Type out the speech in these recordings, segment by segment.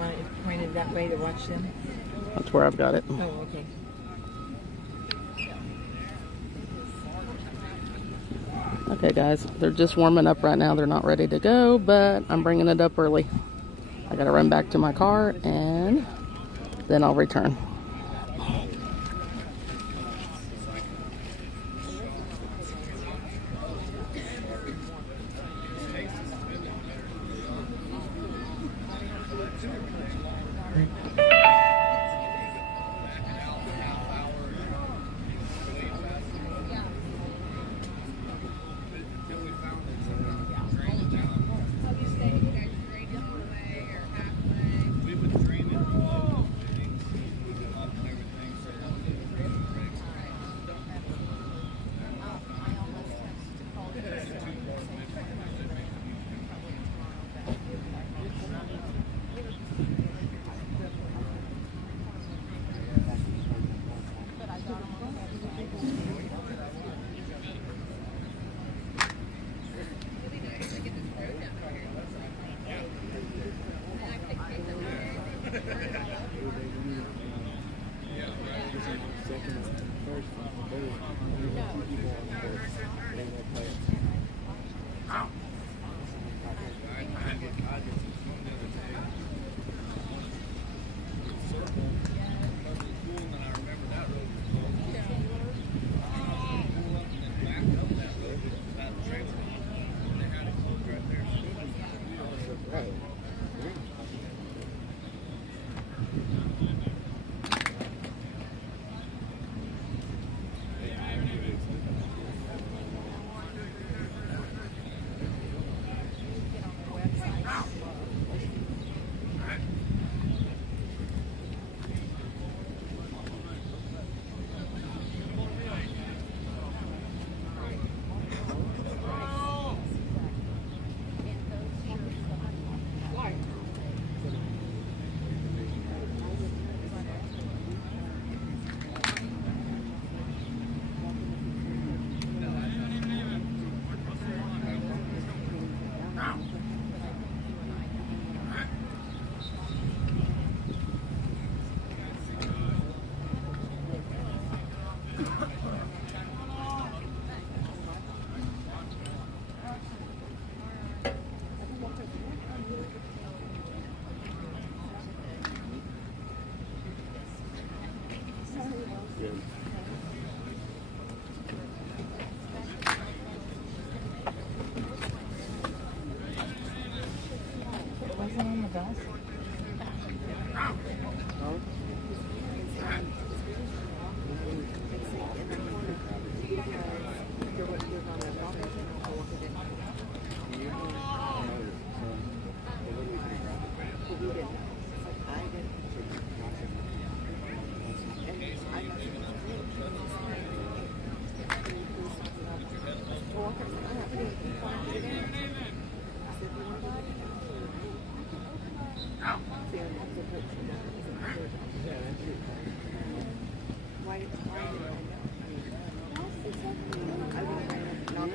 want it pointed that way to watch them? That's where I've got it. Oh, okay. Okay, guys, they're just warming up right now. They're not ready to go, but I'm bringing it up early. I gotta run back to my car and then I'll return.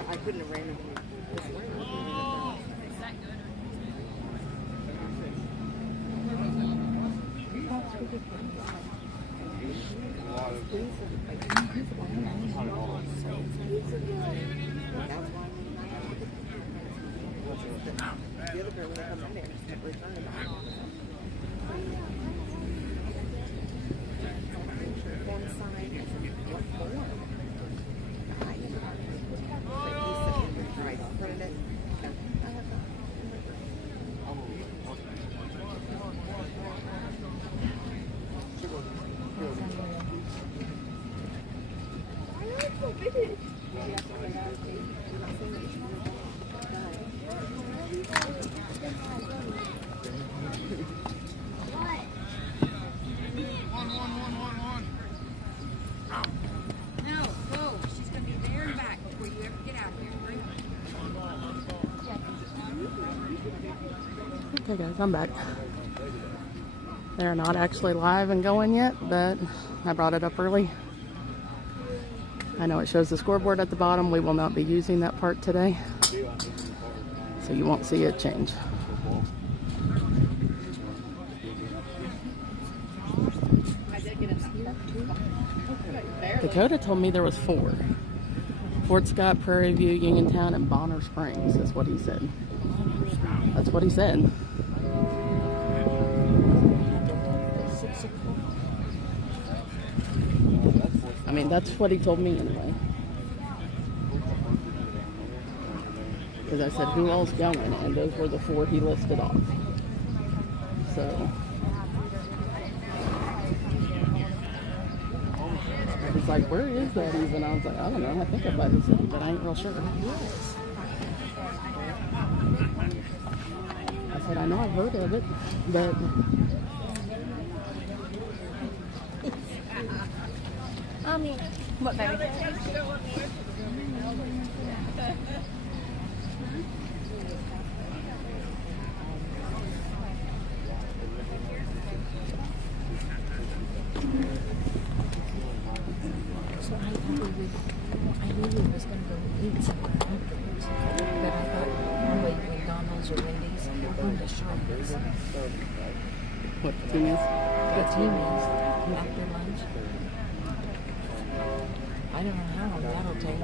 I couldn't have ran him. The other girl, when they come in there, just kept returning back. One sign, I said, what for? I never heard of it. Like he said, right, printed it. I have that. Okay guys, I'm back. They're not actually live and going yet, but I brought it up early. I know it shows the scoreboard at the bottom. We will not be using that part today, so you won't see it change. Dakota told me there was 4. Fort Scott, Prairie View, Uniontown, and Bonner Springs. That's what he said. That's what he said. I mean, that's what he told me anyway. Because I said, who all's going? And those were the 4 he listed off. So he's like, where is that even? I was like, I don't know. I think I'm by the city, but I ain't real sure. I said, I know I've heard of it, but What, baby? So I knew we was going to go eat somewhere afterwards. But I thought probably McDonald's or Wendy's. We're going to Sharpie's. what the team is? The team is after lunch. I don't know how long that'll take.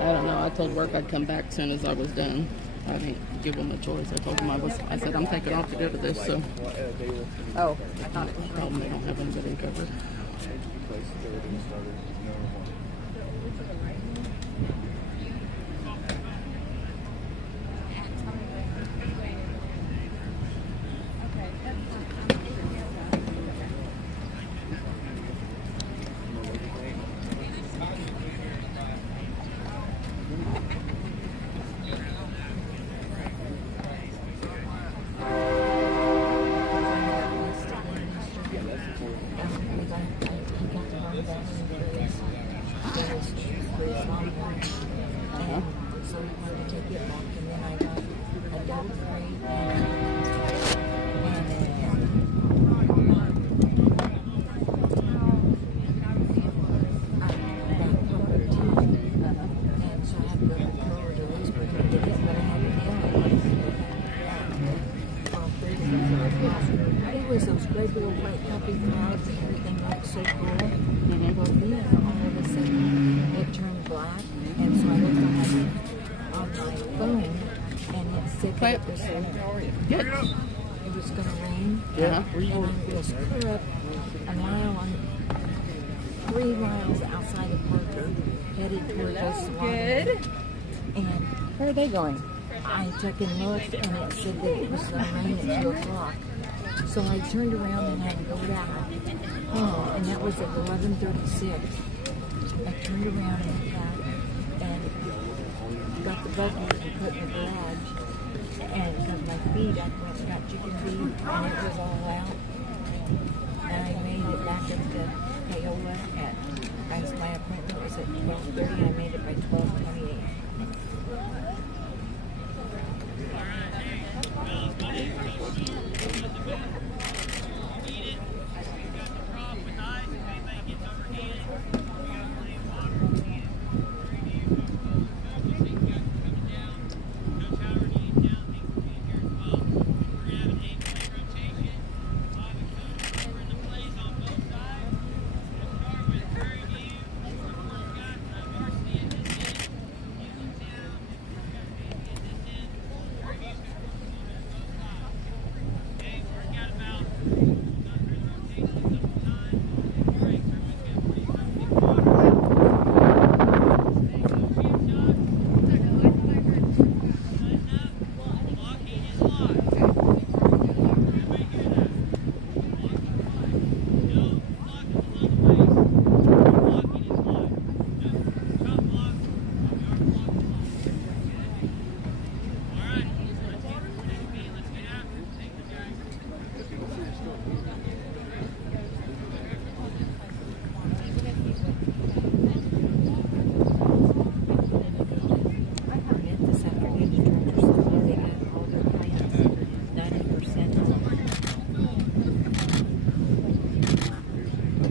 I don't know. I told work I'd come back as soon as I was done. I didn't give them a choice. I told them I said, I'm taking off to go to this, so. Oh, I thought it I told them they don't have anybody covered. Those great little white puppy clouds and everything looked so cool. Well, then all of a sudden it turned black, and so I looked on my phone, and it said that it was Good. it was going to rain. Yeah. And I was clear up a mile on 3 miles outside of Parker, headed toward us. good. And Where are they going? I took and looked, and it said that it was going to rain at 2 o'clock. So I turned around and had to go back. Oh, and that was at 11:36. I turned around and went back and got the buggy and put in the garage. And because my feed, I went and got chicken feed, and it was all out. And I made it back up to Paola as my appointment was at 12:30. I made it by 12:28.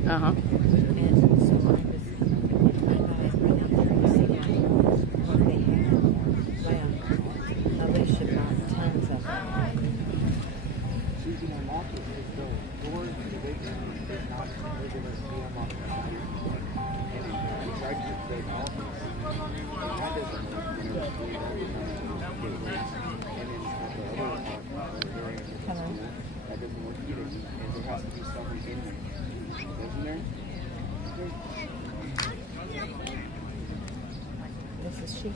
Uh-huh. And so I thought I'd run out there and see what they have. Well, Alicia bought tons of them. keeping them off is the doors to the weight room is not able to see them off the side. And it tries to create office. And that doesn't work whenever it's doing that. And then at the other apartment, that doesn't work either. And there has to be someone in there. Isn't there? This is she.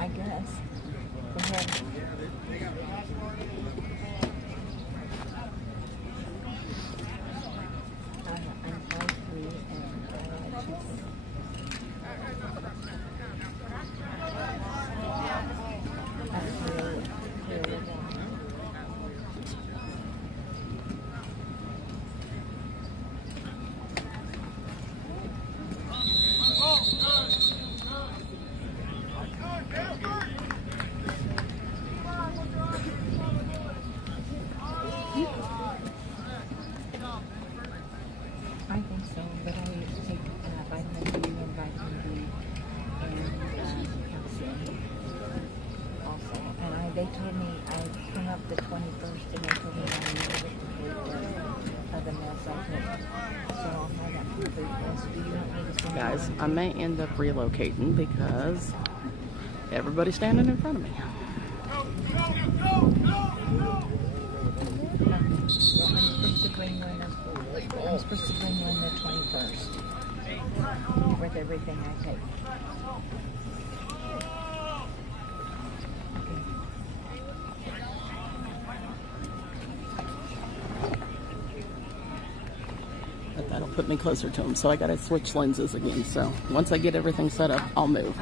I guess. Go ahead. I'm 5'3" I think so, but I used to take vitamin D and vitamin D and calcium also. And they told me I came up the 21st and they told me I needed to complete the meds I took. So I'll have that complete list. Do you want me to send Guys, it? I may end up relocating because everybody's standing in front of me. Well, I'm supposed to bring one the 21st with everything I take. But that'll put me closer to them, so I gotta switch lenses again. So once I get everything set up, I'll move.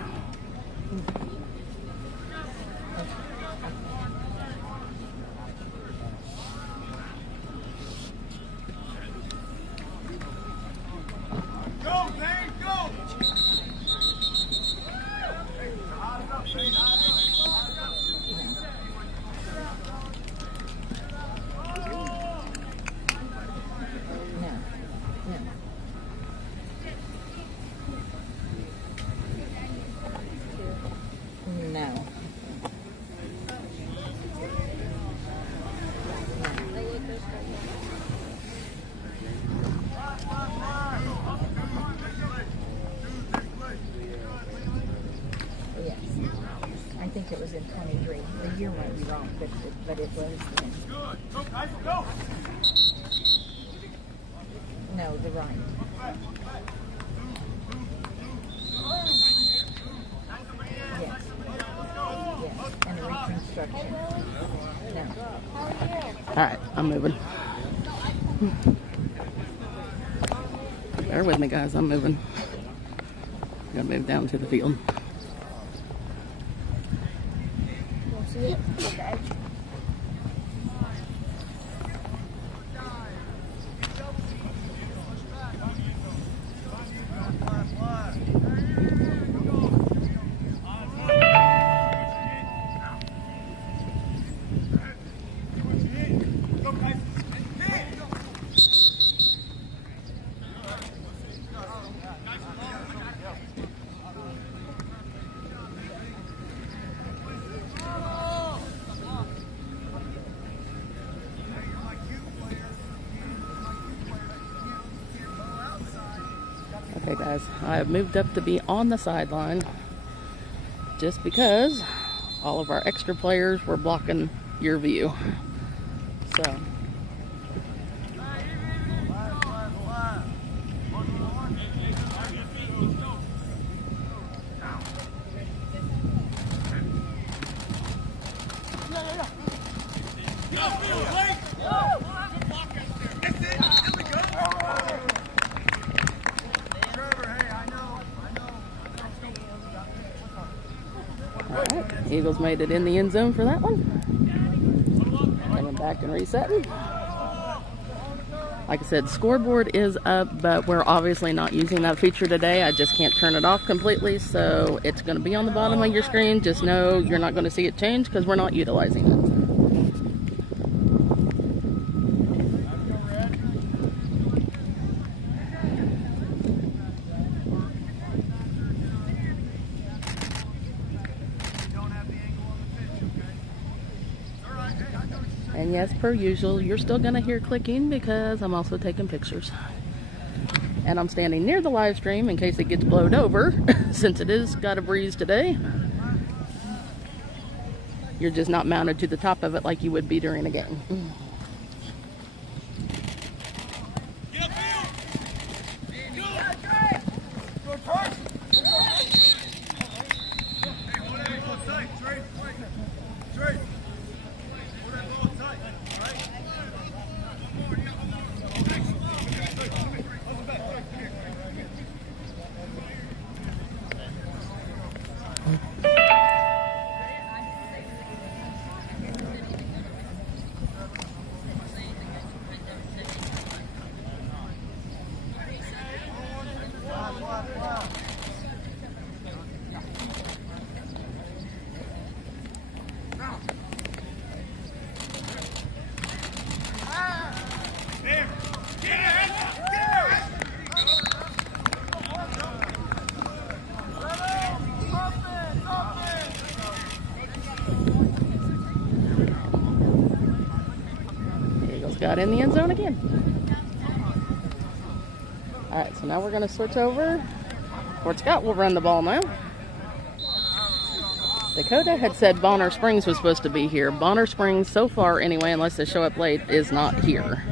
No. Yes. I think it was in 23. The year might be wrong, but it was then. No, the right. Yes. Yes. And the reconstruction. No. Alright, I'm moving. Bear with me, guys, I'm moving. I'm gonna move down to the field. Okay guys, I have moved up to be on the sideline just because all of our extra players were blocking your view. So alright, Eagles made it in the end zone for that one. Coming back and resetting. Like I said, scoreboard is up, but we're obviously not using that feature today. I just can't turn it off completely, so it's going to be on the bottom of your screen. Just know you're not going to see it change because we're not utilizing it. And yes, per usual, you're still gonna hear clicking because I'm also taking pictures. And I'm standing near the live stream in case it gets blowed over, since it is got a breeze today. You're just not mounted to the top of it like you would be during a game. Eagles got in the end zone again. Alright, so now we're going to switch over. Fort Scott will run the ball now. Dakota had said Bonner Springs was supposed to be here. Bonner Springs, so far anyway, unless they show up late, is not here.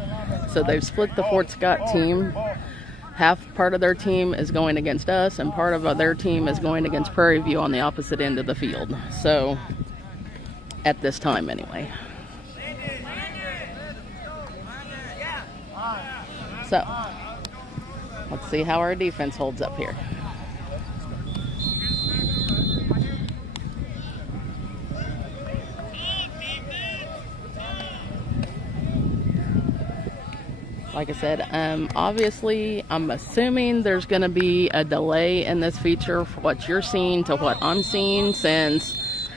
So they've split the Fort Scott team. Half part of their team is going against us, and part of their team is going against Prairie View on the opposite end of the field. So, at this time anyway. So, let's see how our defense holds up here. Like I said, obviously, I'm assuming there's going to be a delay in this feature for what you're seeing to what I'm seeing, since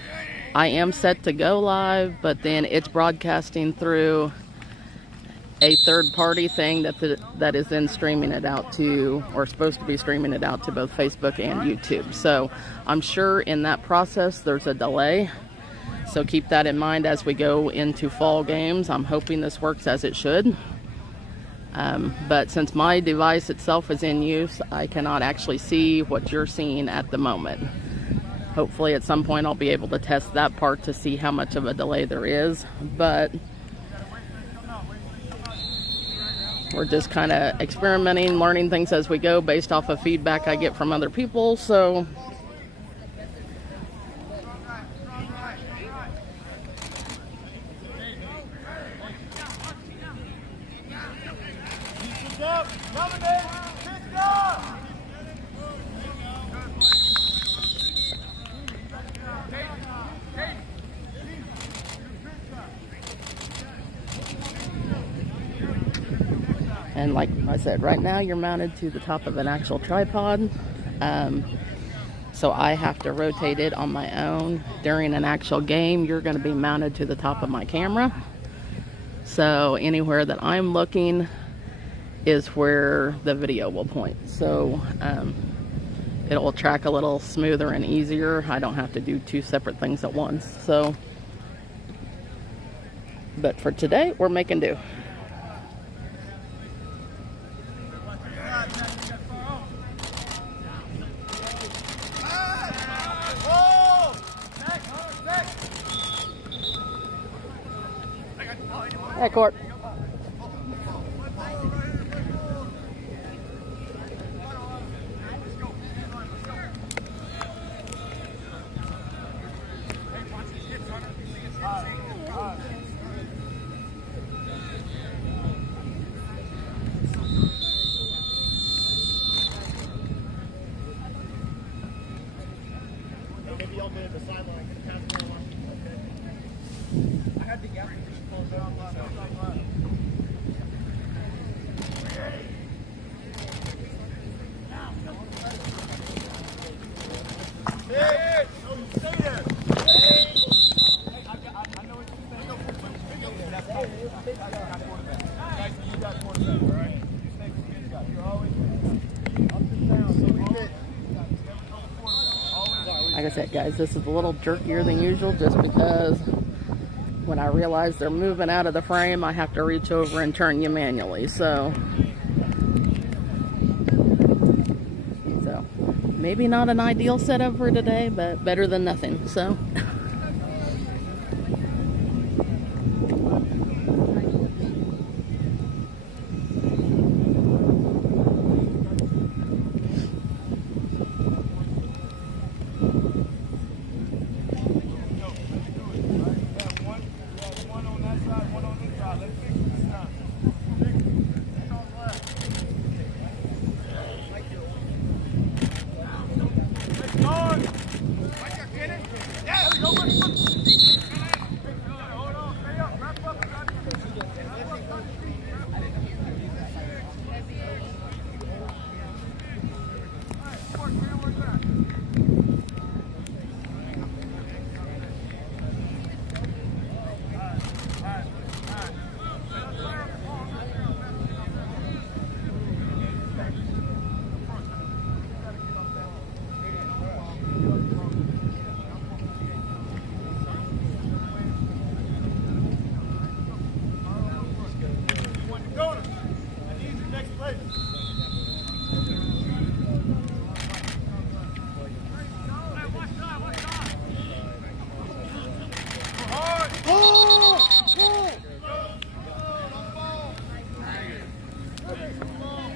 I am set to go live, but then it's broadcasting through a third-party thing that is then streaming it out to, or supposed to be streaming it out to, both Facebook and YouTube. So I'm sure in that process there's a delay. So keep that in mind as we go into fall games. I'm hoping this works as it should. But since my device itself is in use, I cannot actually see what you're seeing at the moment. Hopefully at some point I'll be able to test that part to see how much of a delay there is. But we're just kind of experimenting, learning things as we go based off of feedback I get from other people. So and like I said, right now you're mounted to the top of an actual tripod. So I have to rotate it on my own. During an actual game, you're going to be mounted to the top of my camera. So anywhere that I'm looking is where the video will point. So it will track a little smoother and easier. I don't have to do two separate things at once. So, but for today, we're making do. Hey, Court. Maybe I'll be at the sideline. I had the gap. Like I said, guys, this is a little jerkier than usual just because when I realize they're moving out of the frame, I have to reach over and turn you manually. So maybe not an ideal setup for today, but better than nothing. So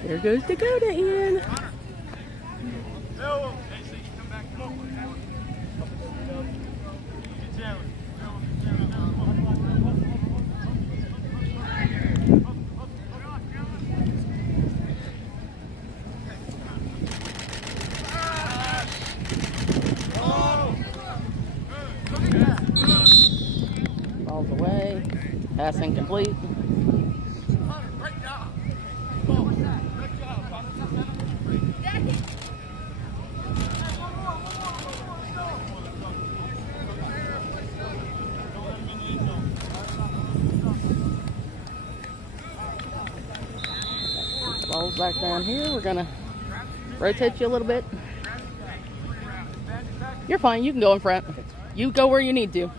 there goes Dakota in. Balls away. Pass incomplete. Ball's back down here. We're gonna rotate you a little bit. You're fine. You can go in front. You go where you need to.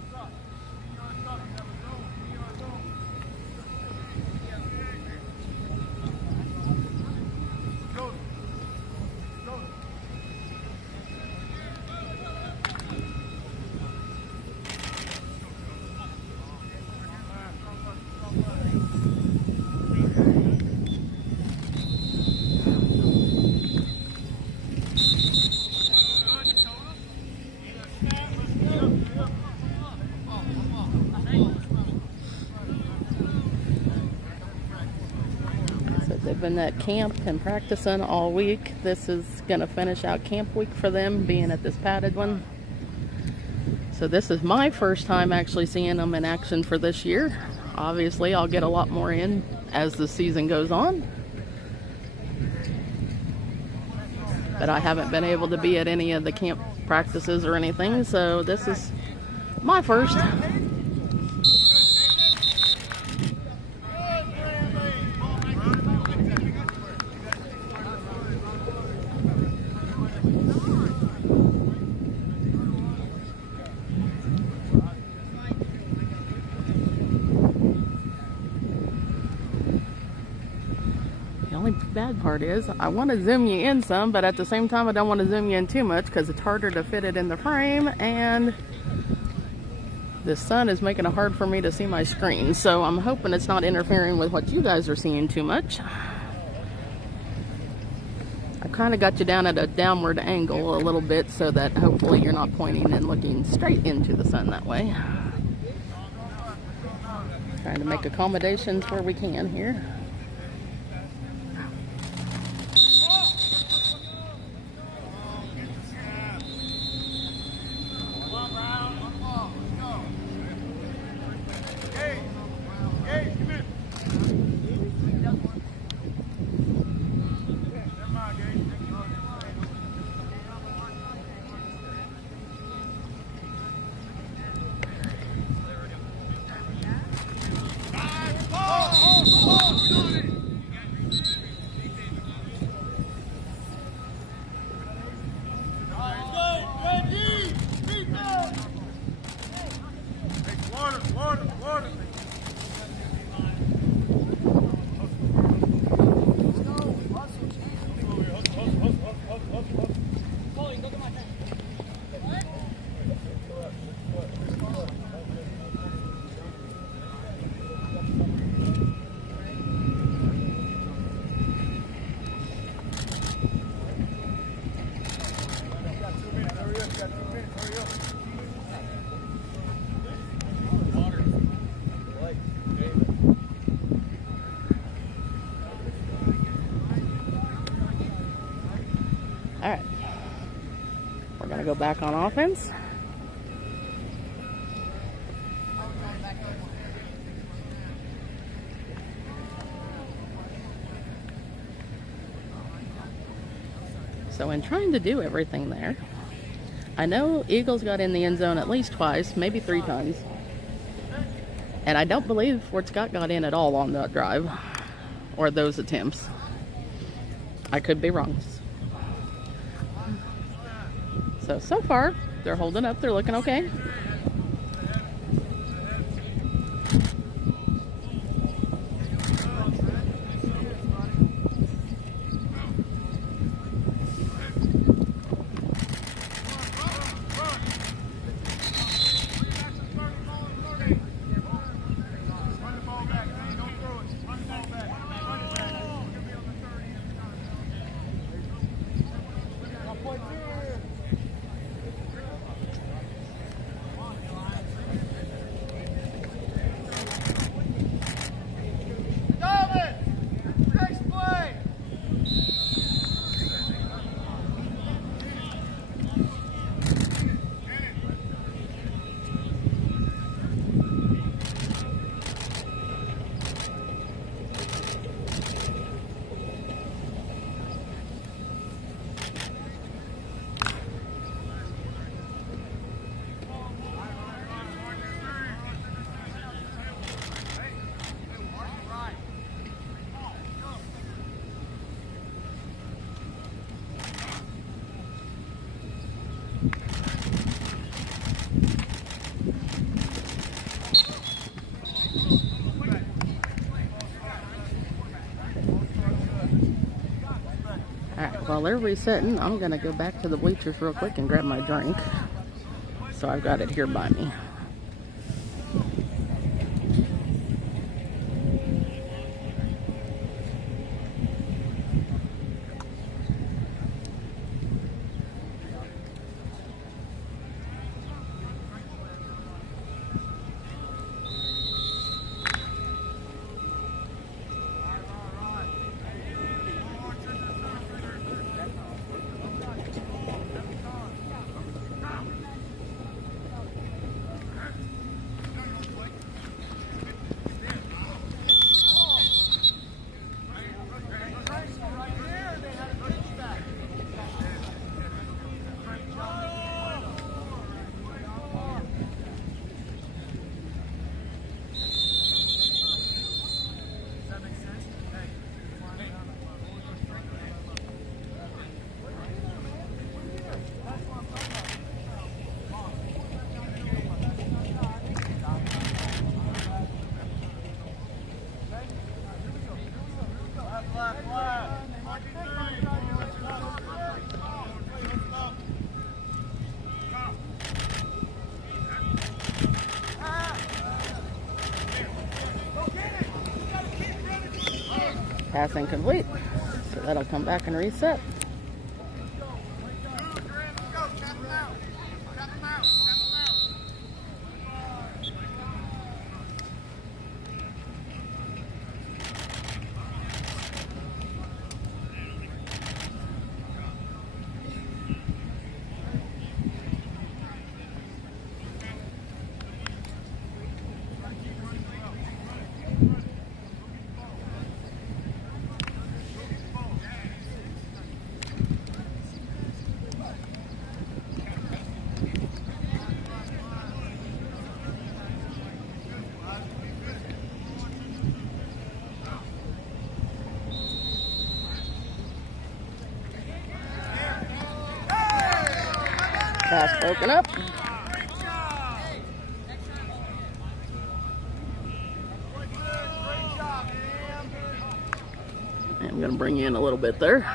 They've been at camp and practicing all week. This is going to finish out camp week for them, being at this padded one. So this is my first time actually seeing them in action for this year. Obviously, I'll get a lot more in as the season goes on. But I haven't been able to be at any of the camp practices or anything, so this is my first. The only bad part is I want to zoom you in some, but at the same time I don't want to zoom you in too much because it's harder to fit it in the frame, and the sun is making it hard for me to see my screen. So I'm hoping it's not interfering with what you guys are seeing too much. I kind of got you down at a downward angle a little bit so that hopefully you're not pointing and looking straight into the sun that way. Trying to make accommodations where we can here. Water, water, water. go back on offense. So in trying to do everything there, I know Eagles got in the end zone at least twice, maybe 3 times. And I don't believe Fort Scott got in at all on that drive or those attempts. I could be wrong. So far, they're holding up. They're looking okay. While they're resetting, I'm going to go back to the bleachers real quick and grab my drink. So I've got it here by me. Pass incomplete. So that'll come back and reset. Pass broken up. And I'm going to bring you in a little bit there.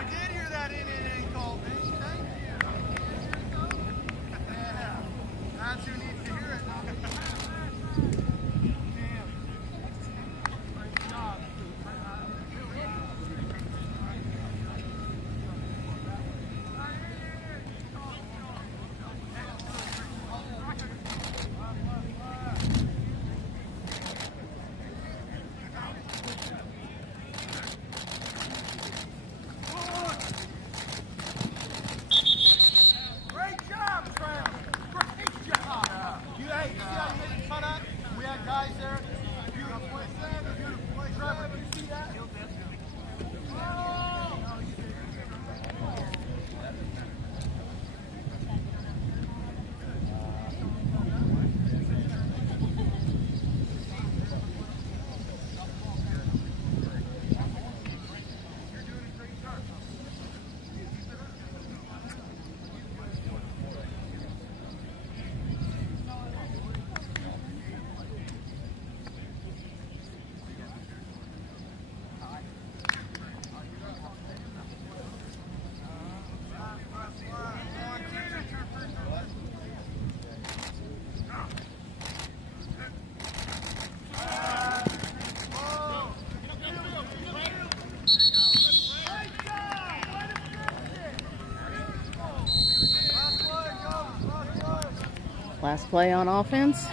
Last play on offense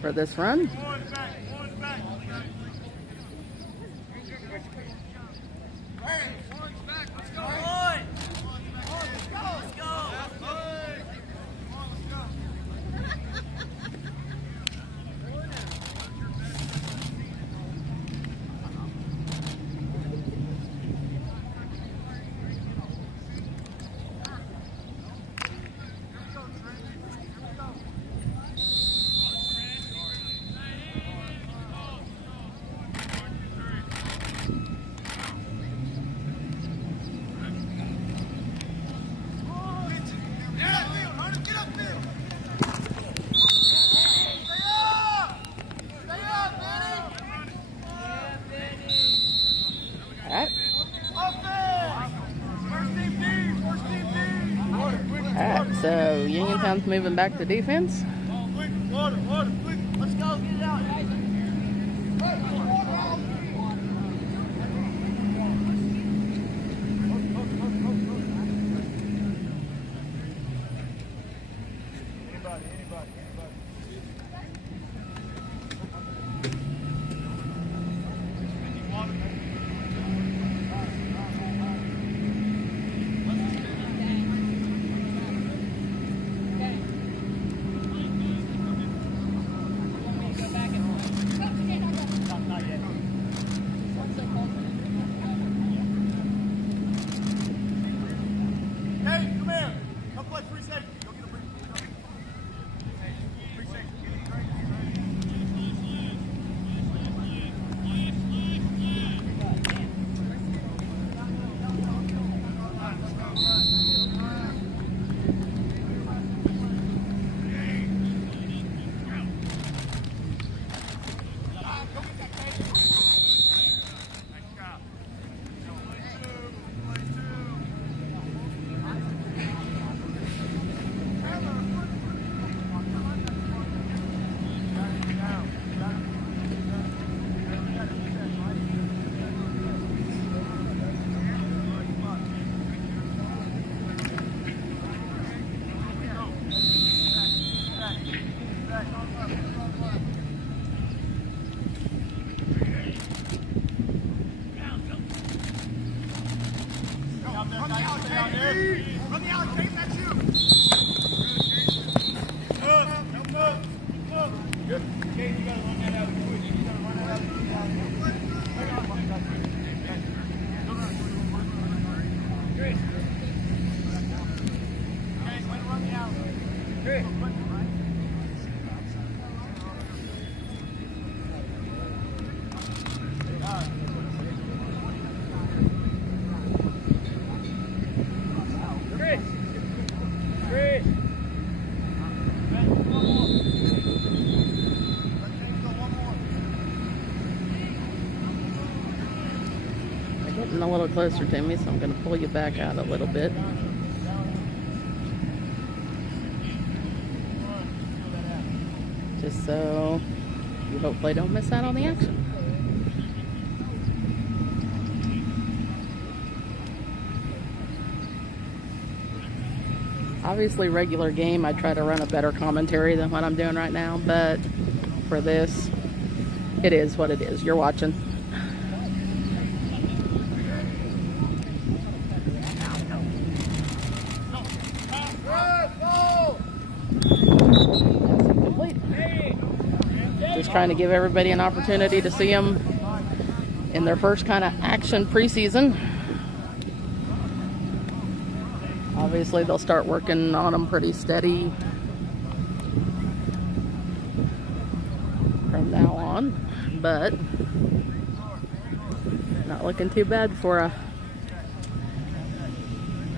for this run. Alright, so Uniontown's moving back to defense. Let's go, get it out. Getting a little closer to me, so I'm going to pull you back out a little bit. Just so you hopefully don't miss out on the action. Obviously, regular game, I try to run a better commentary than what I'm doing right now, but for this, it is what it is. You're watching. Just trying to give everybody an opportunity to see them in their first kind of action preseason. Obviously, they'll start working on them pretty steady from now on, but not looking too bad for a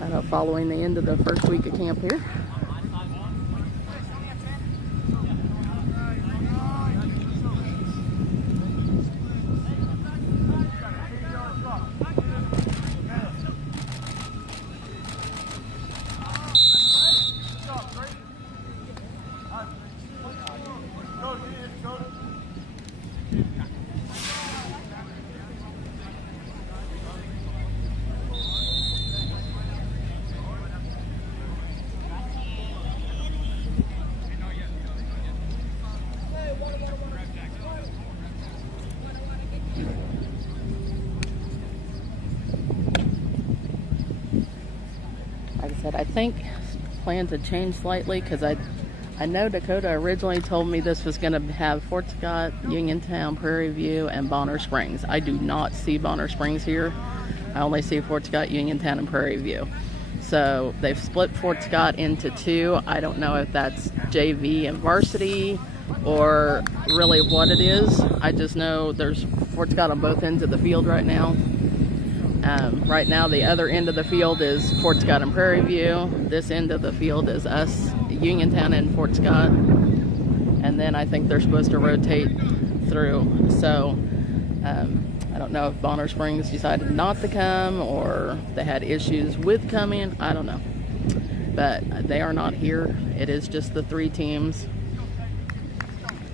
kind of following the end of the first week of camp here. said, I think plans had changed slightly because I know Dakota originally told me this was going to have Fort Scott, Uniontown, Prairie View, and Bonner Springs. I do not see Bonner Springs here. I only see Fort Scott, Uniontown, and Prairie View. So they've split Fort Scott into two. I don't know if that's JV and varsity or really what it is. I just know there's Fort Scott on both ends of the field right now. Right now the other end of the field is Fort Scott and Prairie View. This end of the field is us, Uniontown and Fort Scott. And then I think they're supposed to rotate through. So I don't know if Bonner Springs decided not to come or they had issues with coming. I don't know. But they are not here. It is just the three teams.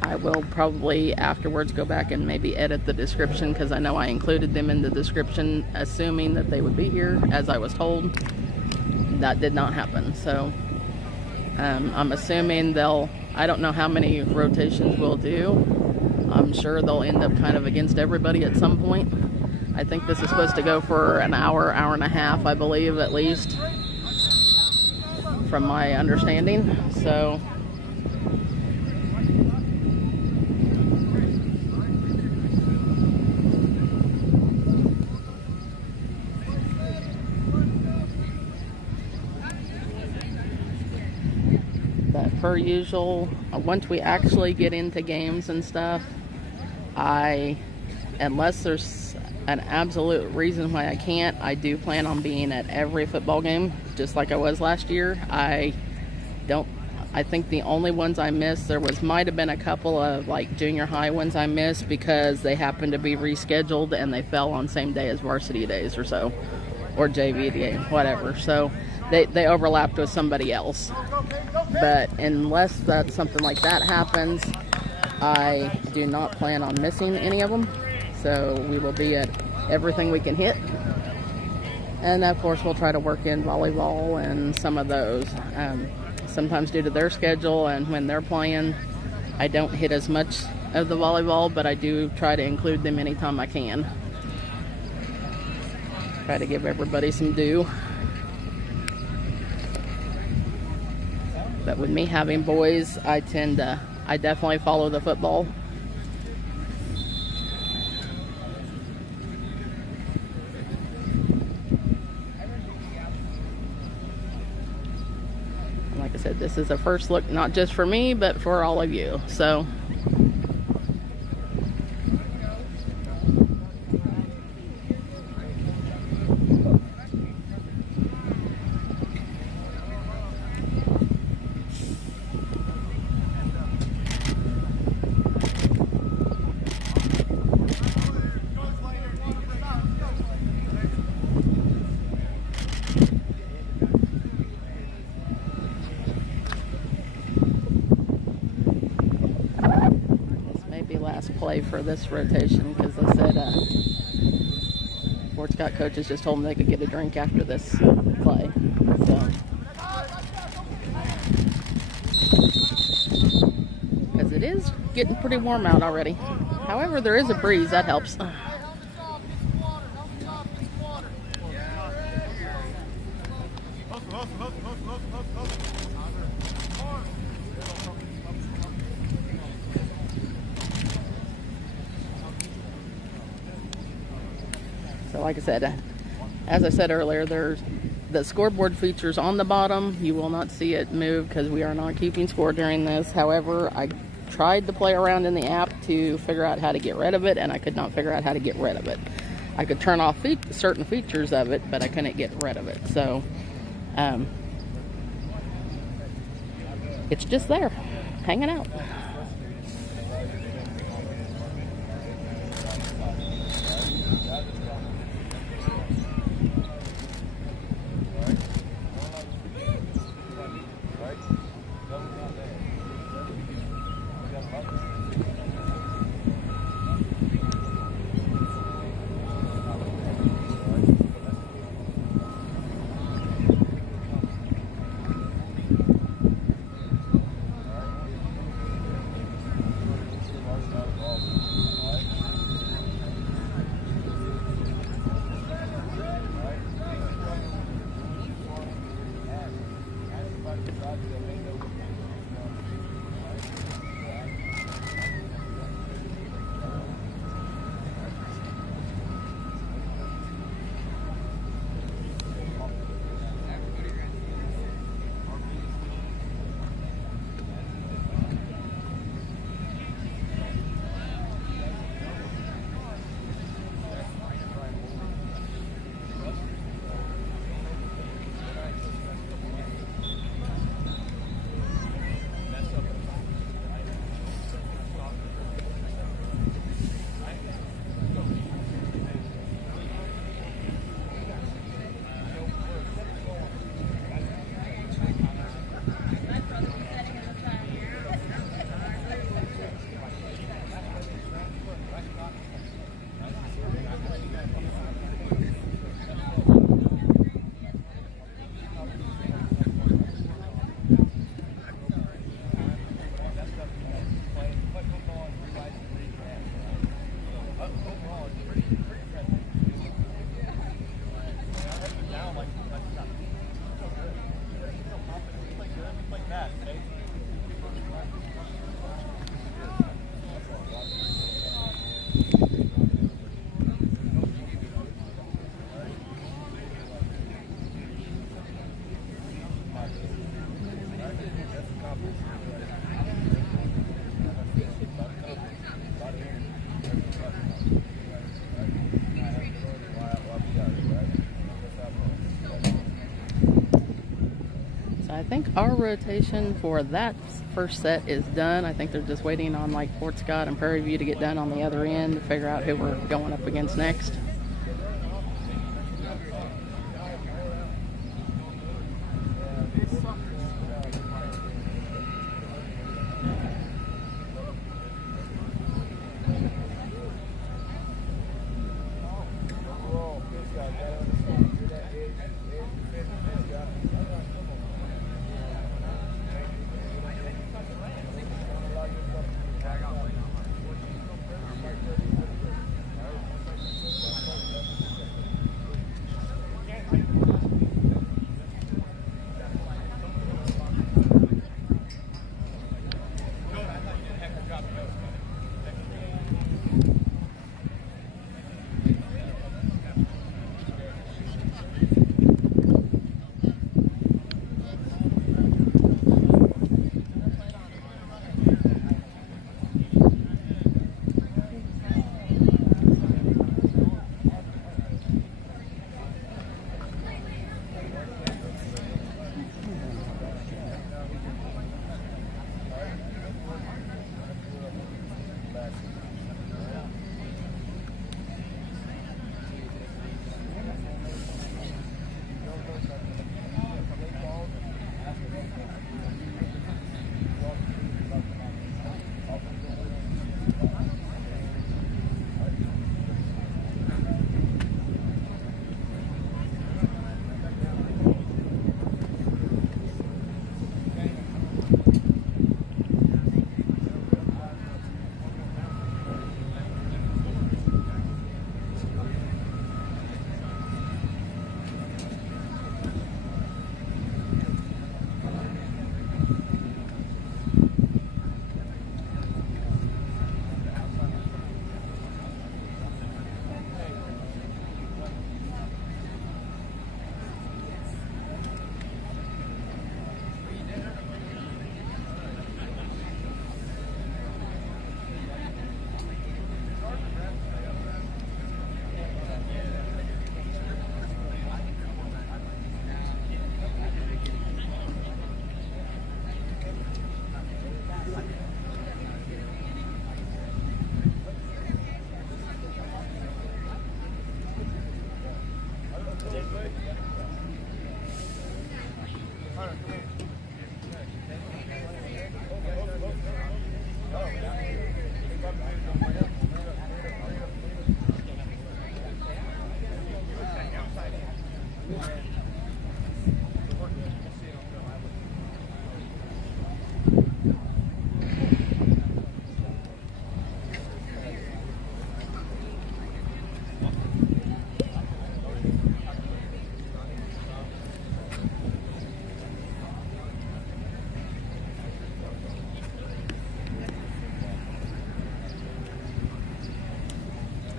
I will probably afterwards go back and maybe edit the description because I know I included them in the description assuming that they would be here, as I was told. That did not happen. So I'm assuming I don't know how many rotations we'll do. I'm sure they'll end up kind of against everybody at some point. I think this is supposed to go for an hour, hour and a half, I believe, at least, from my understanding. So but per usual, once we actually get into games and stuff, unless there's an absolute reason why I can't, I do plan on being at every football game, just like I was last year. I think the only ones I missed, might have been a couple of like junior high ones I missed because they happened to be rescheduled and they fell on same day as varsity days or so, or JV day, whatever. So they overlapped with somebody else. But unless something like that happens, I do not plan on missing any of them. So we will be at everything we can hit. And of course we'll try to work in volleyball and some of those. Sometimes due to their schedule and when they're playing, I don't hit as much of the volleyball, but I do try to include them anytime I can. Try to give everybody some due. But with me having boys, I definitely follow the football. And like I said, this is a first look, not just for me, but for all of you. So play for this rotation because they said Fort Scott coaches just told them they could get a drink after this play. So because it is getting pretty warm out already. However, there is a breeze that helps. So like I said, as I said earlier, the scoreboard features on the bottom. You will not see it move because we are not keeping score during this. However, I tried to play around in the app to figure out how to get rid of it, and I could not figure out how to get rid of it. I could turn off certain features of it, but I couldn't get rid of it. So it's just there, hanging out. I think our rotation for that first set is done. I think they're just waiting on like Fort Scott and Prairie View to get done on the other end to figure out who we're going up against next.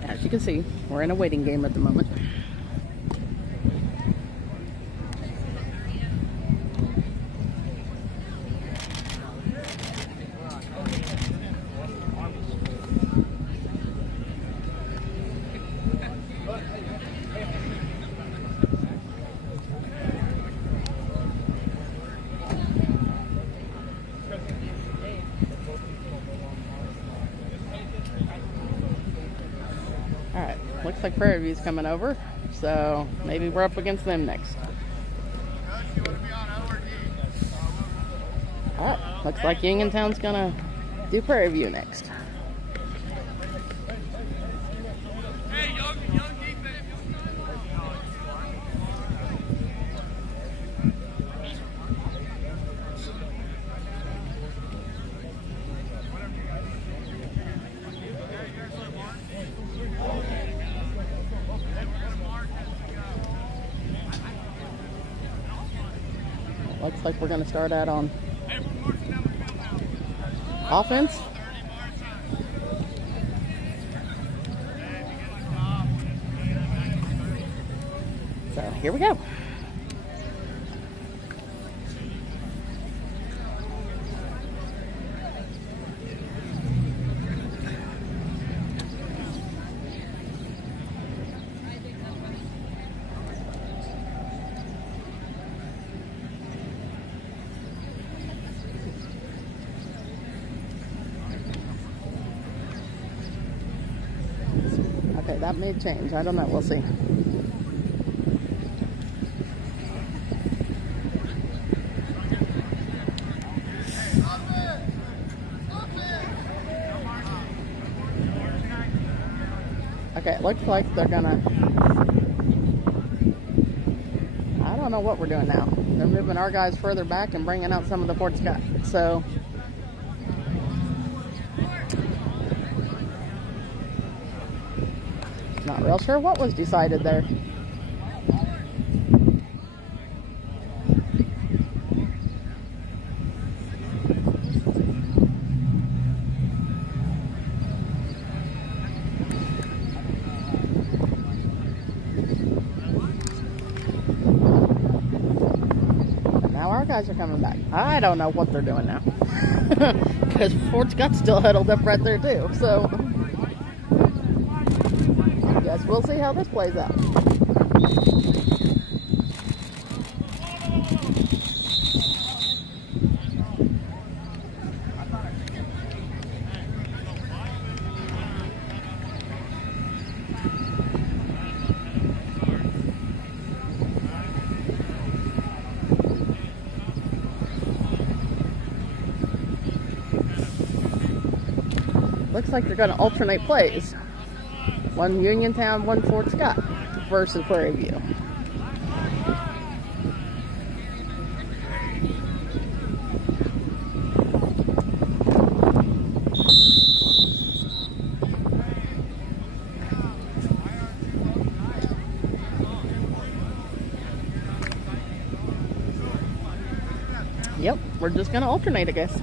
As you can see, we're in a waiting game at the moment. Alright, looks like Prairie View's coming over, so maybe we're up against them next. Alright, looks like Uniontown's gonna do Prairie View next. Looks like we're going to start out on offense. here we go. Okay, that may change. I don't know. We'll see. Okay, it looks like they're gonna... I don't know what we're doing now. They're moving our guys further back and bringing out some of the Fort Scott. So... not real sure what was decided there. Now our guys are coming back. I don't know what they're doing now. Because Fort Scott's still huddled up right there too. So... guess we'll see how this plays out. Looks like they're going to alternate plays. One Uniontown, one Fort Scott versus Prairie View. Yep, we're just going to alternate, I guess.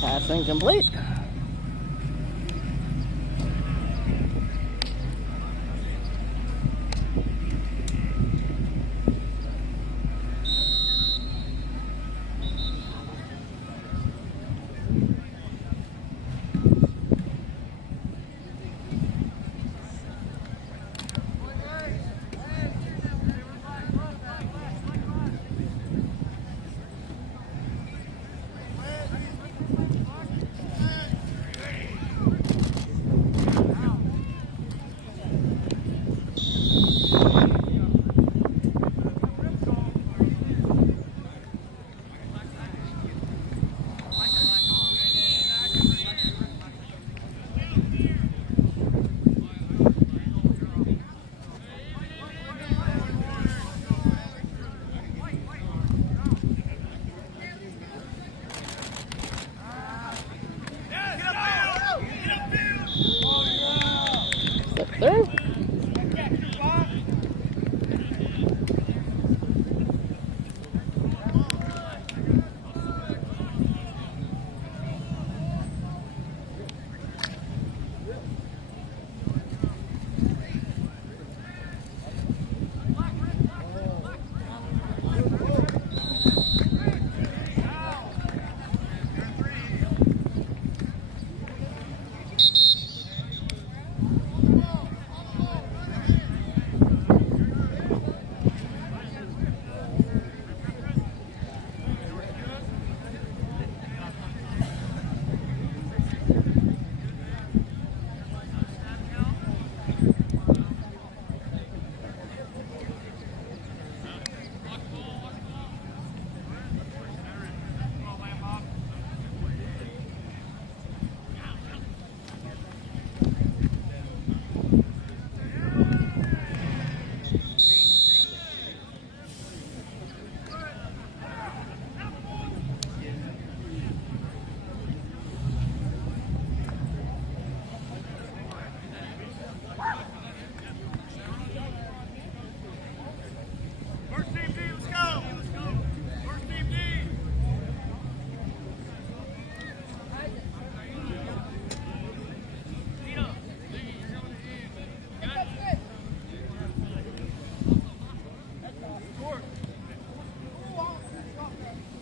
Pass incomplete.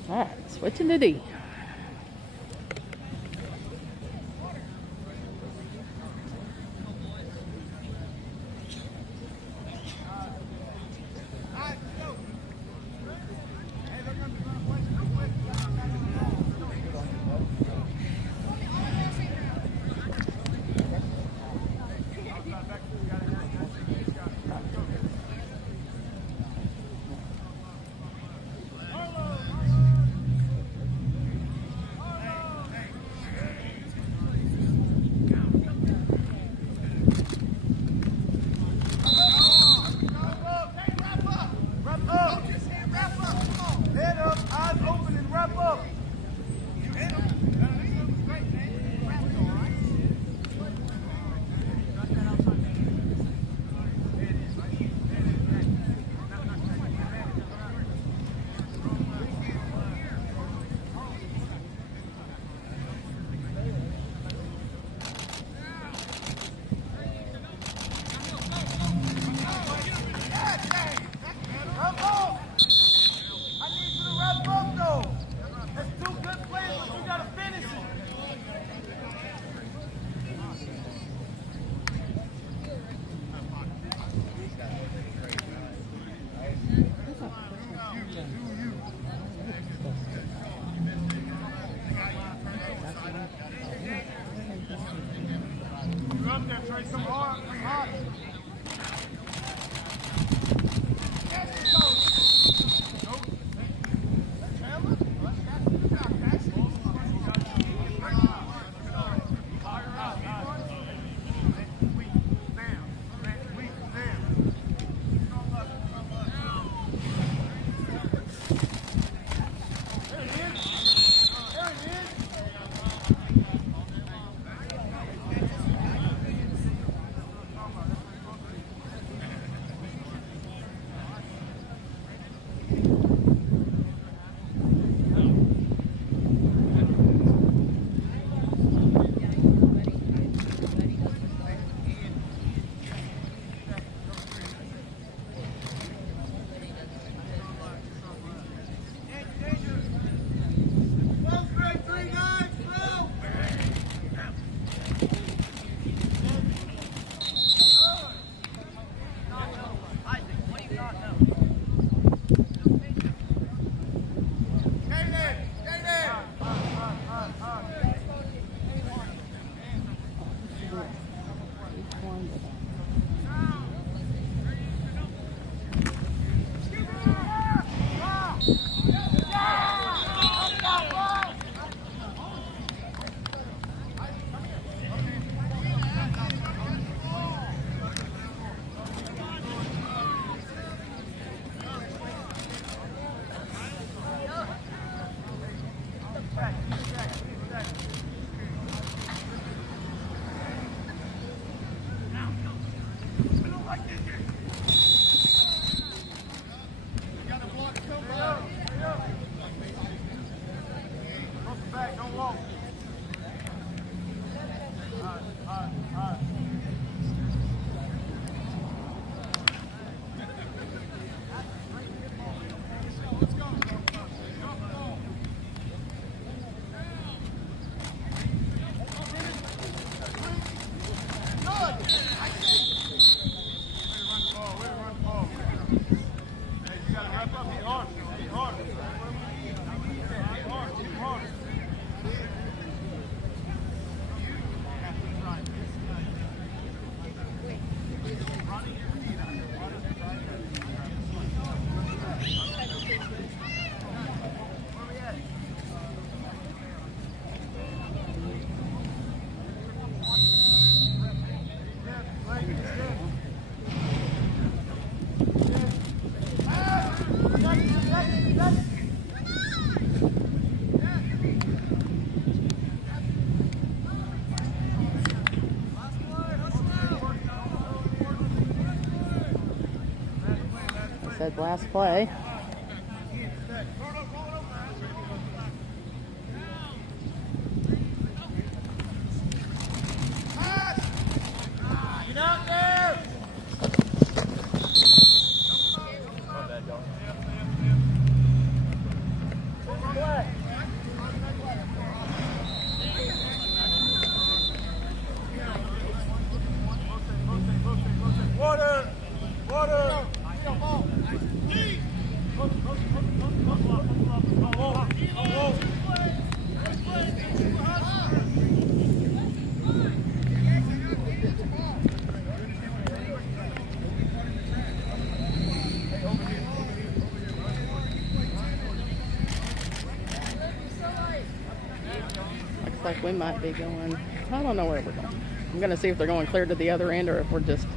All right, switching to D. Said last play. like we might be going, I don't know where we're going. I'm going to see if they're going clear to the other end or if we're just,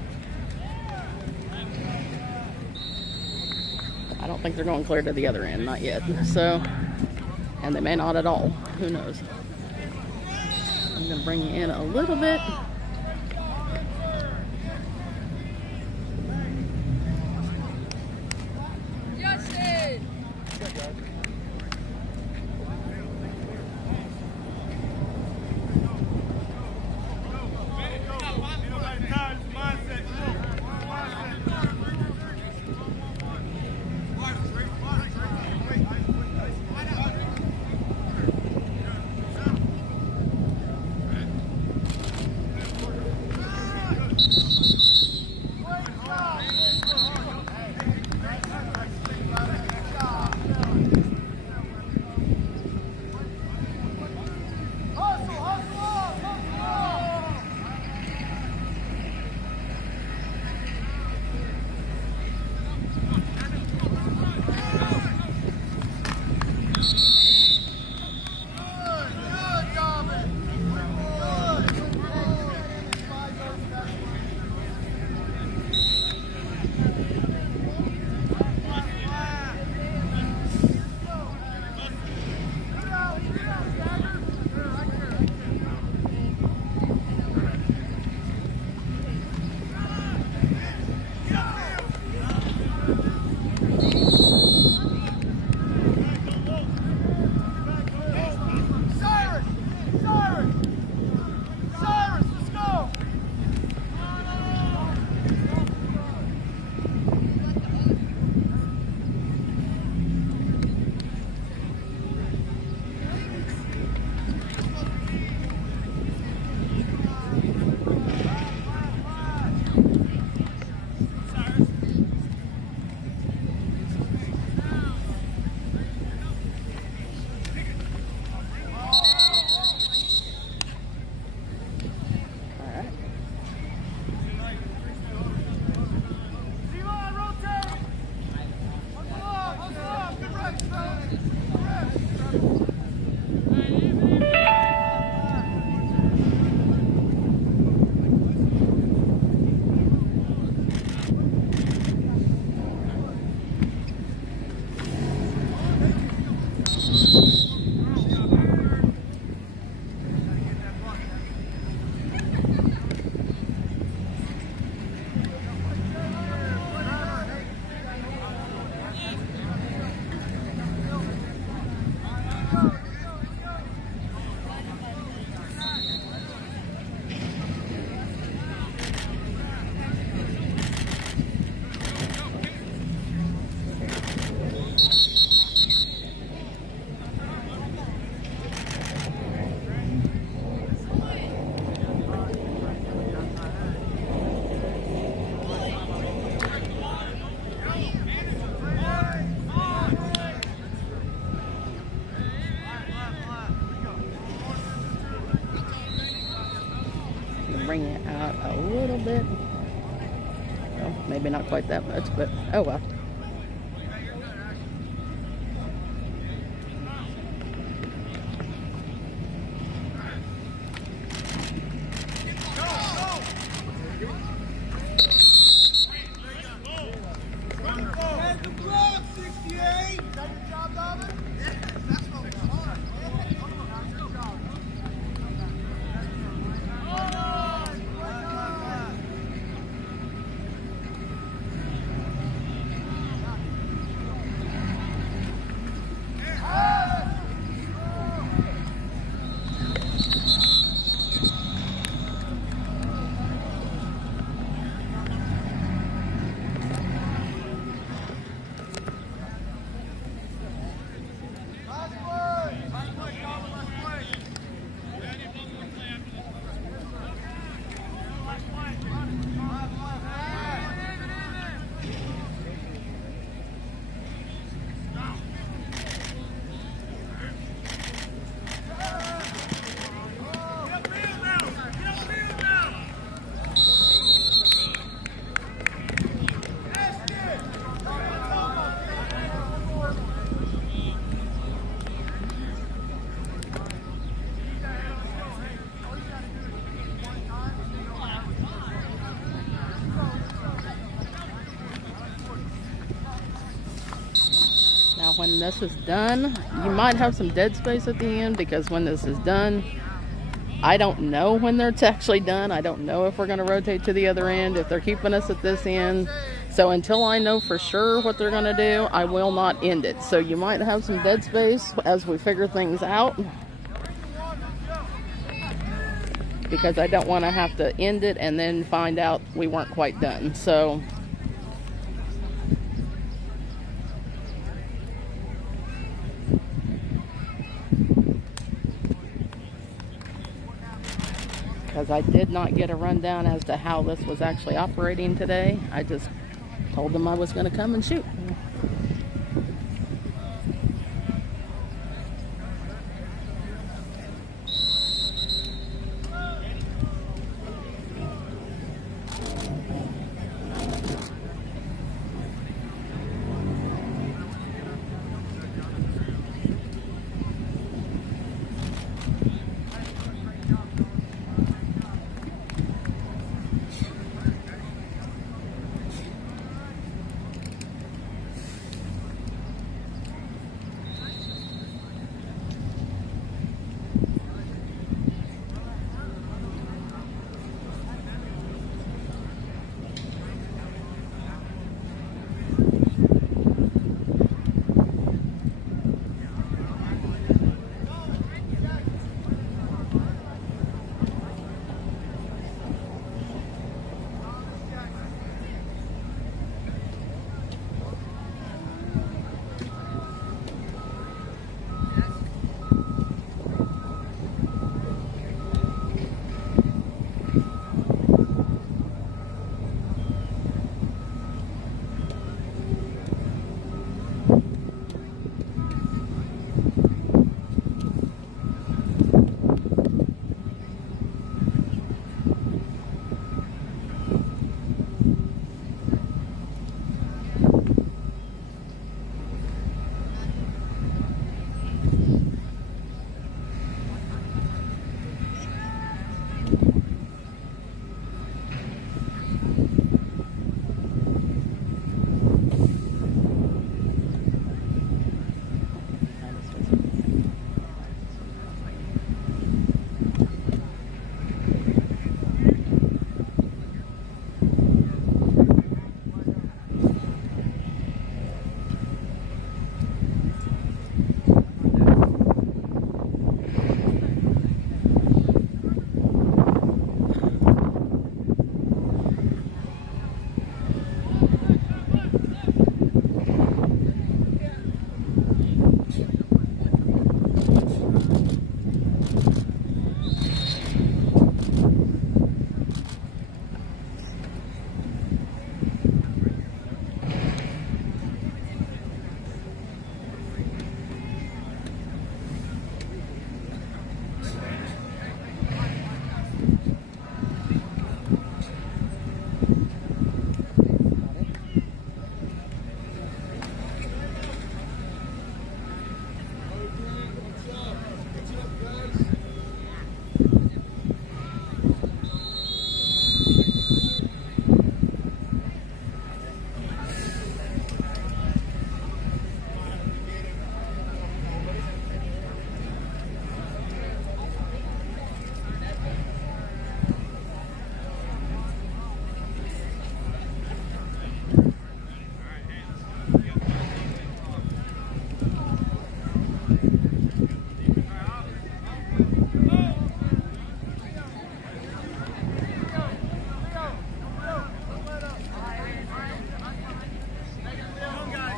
I don't think they're going clear to the other end, not yet. So, and they may not at all. Who knows? I'm going to bring you in a little bit. Bring it out a little bit. Well, maybe not quite that much, but oh well. Now when this is done, you might have some dead space at the end, because when this is done, I don't know when it's actually done. I don't know if we're going to rotate to the other end, if they're keeping us at this end. So until I know for sure what they're going to do, I will not end it. So you might have some dead space as we figure things out, because I don't want to have to end it and then find out we weren't quite done. So because I did not get a rundown as to how this was actually operating today. I just told them I was going to come and shoot.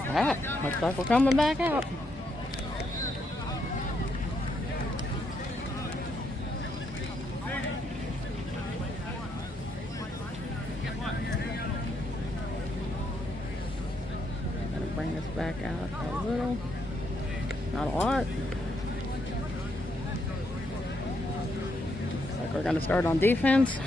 Alright, looks like we're coming back out. Gotta bring this back out a little. Not a lot. Looks like we're gonna start on defense.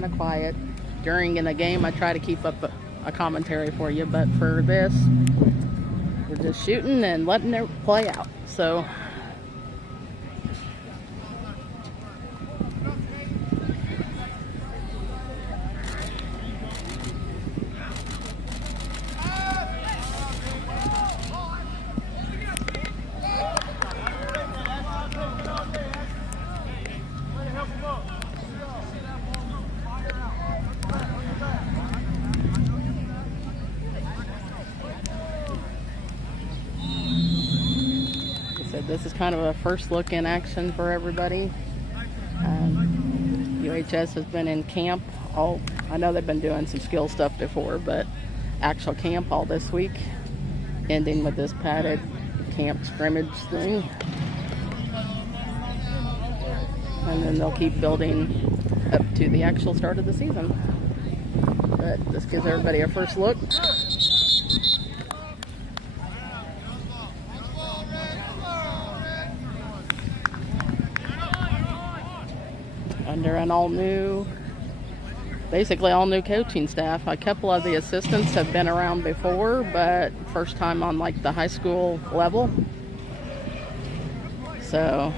kind of quiet. During in a game, I try to keep up a commentary for you, but for this, we're just shooting and letting it play out. So this is kind of a first look in action for everybody. UHS has been in camp all, I know they've been doing some skill stuff before, but actual camp all this week, ending with this padded camp scrimmage thing. And then they'll keep building up to the actual start of the season. But this gives everybody a first look. Under an basically all new coaching staff. A couple of the assistants have been around before, but first time on like the high school level. So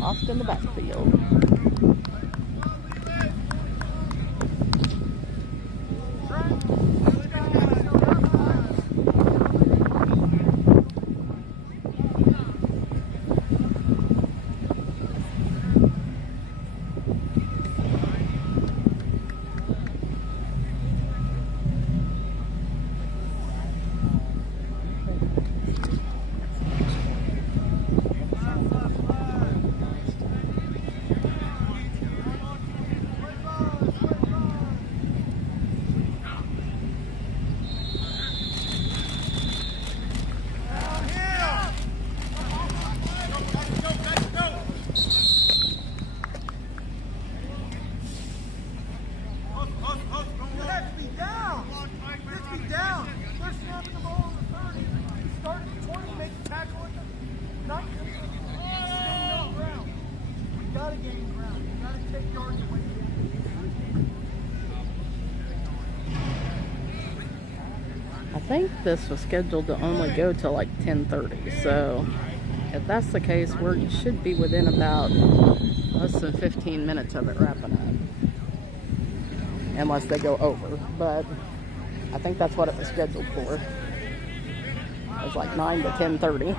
Lost in the backfield. I think this was scheduled to only go till like 10:30, so if that's the case, we should be within about less than 15 minutes of it wrapping up, unless they go over. But I think that's what it was scheduled for. It was like 9 to 10:30.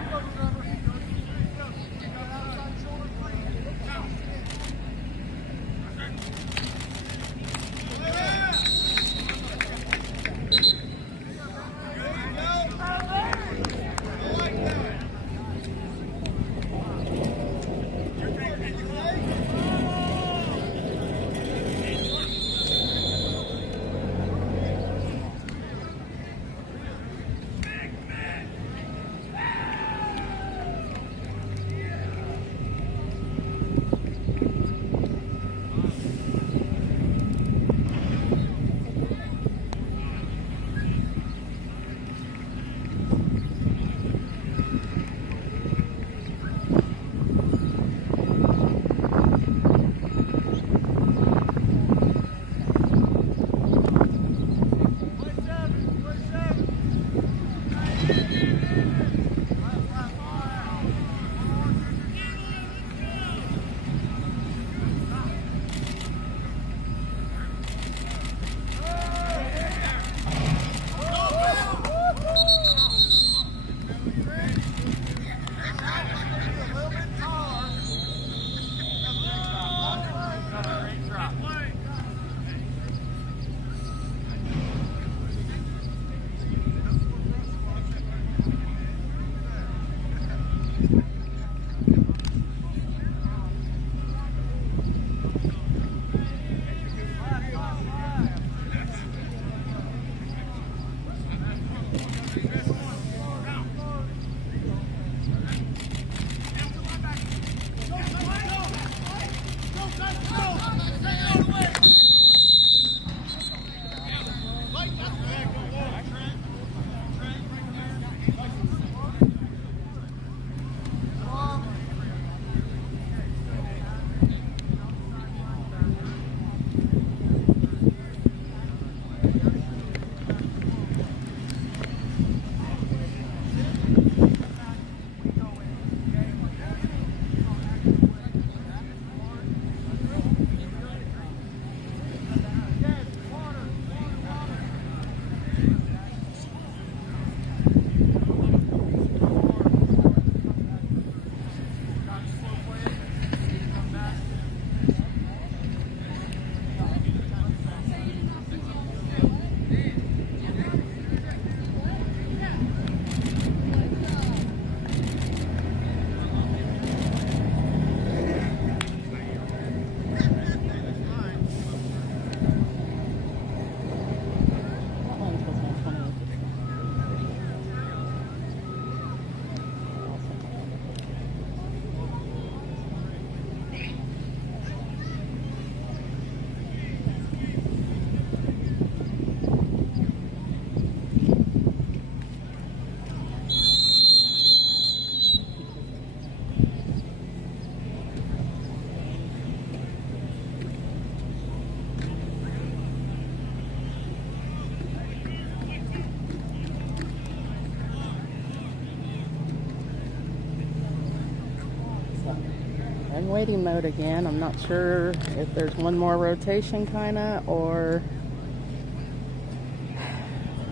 In waiting mode again. I'm not sure if there's one more rotation kinda, or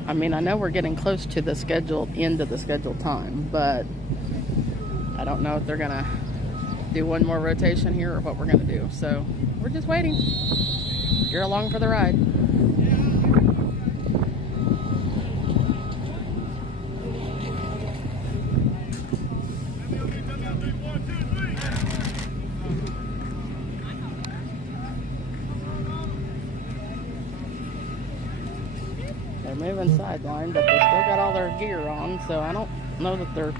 I mean, I know we're getting close to the scheduled end of the scheduled time, but I don't know if they're gonna do one more rotation here or what we're gonna do. So we're just waiting. You're along for the ride. They're moving sideline, but they still got all their gear on, so I don't know that they're...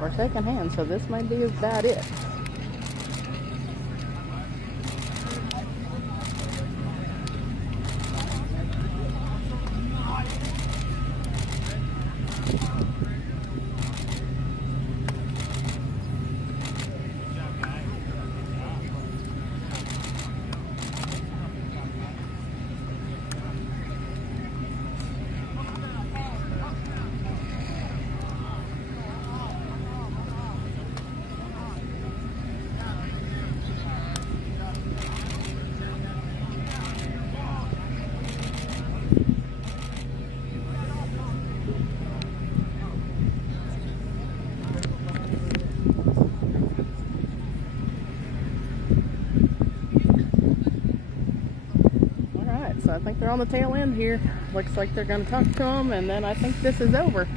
we're shaking hands, so this might be about it. So I think they're on the tail end here. Looks like they're going to talk to them, and then I think this is over.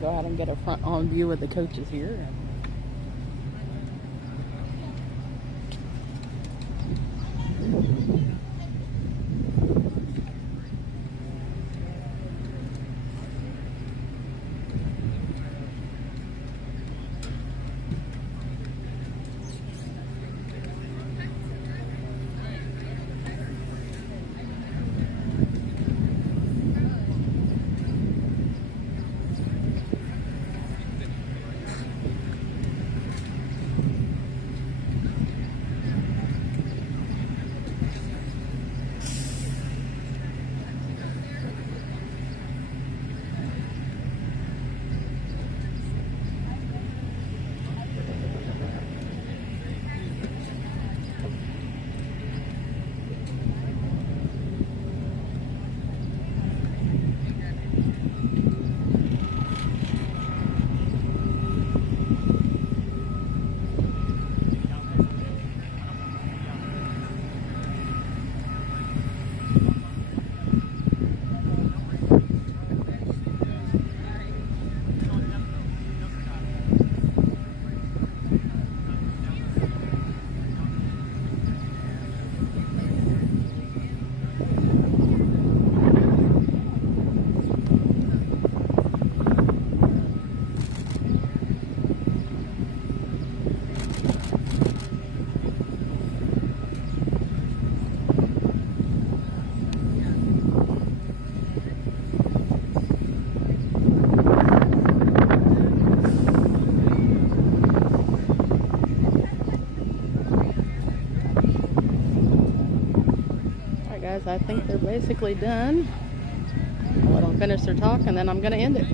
Go ahead and get a front-on view of the coaches here. I think they're basically done. I'll let them finish their talk, and then I'm going to end it.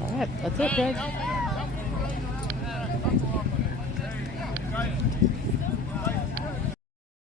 All right, that's it, Greg.